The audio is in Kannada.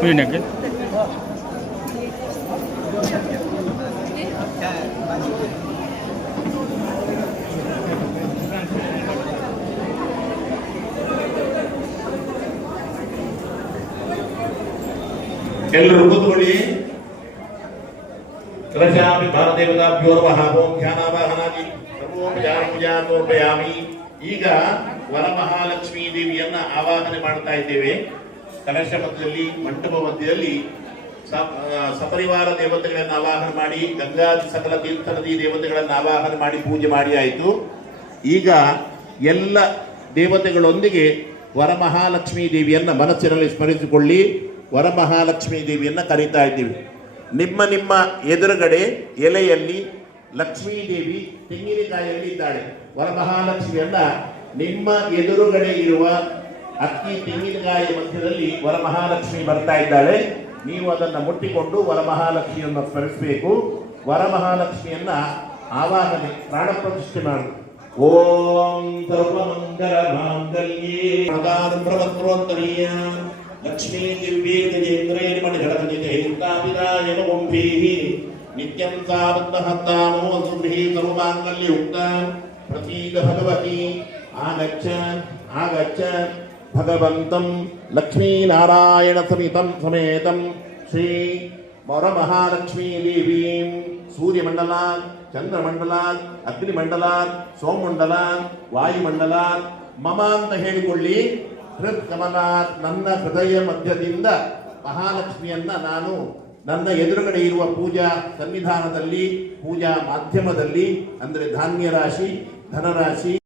ಹೂವಿನಕ್ಕೆ ಎಲ್ಲರೂ ಕೂತ್ಕೊಳ್ಳಿ. ಕಲಶಾಪಿ ಭಾರದೇವತಾಭ್ಯೋ ನಮಃ ಓಂ ಧ್ಯಾನಾವಾಹನಾದಿ ಸರ್ವೋಪಚಾರಪೂಜಾಪೂರ್ವಯಾಮಿ. ಈಗ ವರಮಹಾಲಕ್ಷ್ಮೀ ದೇವಿಯನ್ನ ಆವಾಹನೆ ಮಾಡ್ತಾ ಇದ್ದೇವೆ. ಕಲಶ ಮಧ್ಯದಲ್ಲಿ, ಮಂಟಪ ಮಧ್ಯದಲ್ಲಿ ಸಪರಿವಾರ ದೇವತೆಗಳನ್ನು ಆವಾಹನೆ ಮಾಡಿ, ಗಂಗಾದಿ ಸಕಲ ತೀರ್ಥ ನದಿ ದೇವತೆಗಳನ್ನು ಆವಾಹನೆ ಮಾಡಿ ಪೂಜೆ ಮಾಡಿ ಆಯಿತು. ಈಗ ಎಲ್ಲ ದೇವತೆಗಳೊಂದಿಗೆ ವರಮಹಾಲಕ್ಷ್ಮೀ ದೇವಿಯನ್ನ ಮನಸ್ಸಿನಲ್ಲಿ ಸ್ಮರಿಸಿಕೊಳ್ಳಿ. ವರಮಹಾಲಕ್ಷ್ಮೀ ದೇವಿಯನ್ನ ಕರೀತಾ ಇದ್ದೀವಿ. ನಿಮ್ಮ ನಿಮ್ಮ ಎದುರುಗಡೆ ಎಲೆಯಲ್ಲಿ ಲಕ್ಷ್ಮೀ ದೇವಿ ತೆಂಗಿನಕಾಯಲ್ಲಿ ಇದ್ದಾಳೆ. ವರಮಹಾಲಕ್ಷ್ಮಿಯನ್ನ ನಿಮ್ಮ ಎದುರುಗಡೆ ಇರುವ ಅಕ್ಕಿ ತೆಂಗಿನಕಾಯಿ ಮಧ್ಯದಲ್ಲಿ ವರಮಹಾಲಕ್ಷ್ಮಿ ಬರ್ತಾ ಇದ್ದಾಳೆ. ನೀವು ಅದನ್ನು ಮುಟ್ಟಿಕೊಂಡು ವರಮಹಾಲಕ್ಷ್ಮಿಯನ್ನು ಸ್ಮರಿಸಬೇಕು. ವರಮಹಾಲಕ್ಷ್ಮಿಯನ್ನ ಆವಾಹನೆ ಪ್ರಾಣ ಪ್ರತಿಷ್ಠೆ ಮಾಡು. ಓಂ ಸರ್ವಮಂಗಲ ಮಾಂಗಲ್ಯೇ ಪ್ರವತ್ರೋತ್ತರೀಯ ಲಕ್ಷ್ಮೀ ದಿವ್ಯೇ ಗಜೇಂದ್ರೈರ್ಮಣಿಗಳಗಜಿತೈರ್ತಾಪಿದಾಯ ಓಂಭೀಃ ನಿತ್ಯಂ ಸಾವತ್ತಹತ್ತಾಮೋ ಅಸುಭಿಃ ಸರ್ವಮಾಂಗಲ್ಯಯುಕ್ತಾಂ ಪ್ರಸೀದ ಭಗವತಿ. ಆಗಚ್ಚ ಆಗಚ್ಚ ಭಗವಂತಂ ಲಕ್ಷ್ಮೀನಾರಾಯಣ ಸಮೇತಂ ಶ್ರೀ ವರಮಹಾಲಕ್ಷ್ಮೀ ದೇವೀಂ ಸೂರ್ಯಮಂಡಲಾತ್, ಚಂದ್ರಮಂಡಲಾತ್, ಅಗ್ನಿಮಂಡಲಾತ್, ಸೋಮಮಂಡಲಾತ್, ವಾಯುಮಂಡಲಾತ್ ಮಮ ಅಂತ ಹೇಳಿಕೊಳ್ಳಿ. ಹೃತ್ಕಮಲಾತ್, ನನ್ನ ಹೃದಯ ಮಧ್ಯದಿಂದ ಮಹಾಲಕ್ಷ್ಮಿಯನ್ನ ನಾನು ನನ್ನ ಎದುರುಗಡೆ ಇರುವ ಪೂಜಾ ಸನ್ನಿಧಾನದಲ್ಲಿ, ಪೂಜಾ ಮಾಧ್ಯಮದಲ್ಲಿ, ಅಂದರೆ ಧಾನ್ಯ ರಾಶಿ, ಧನರಾಶಿ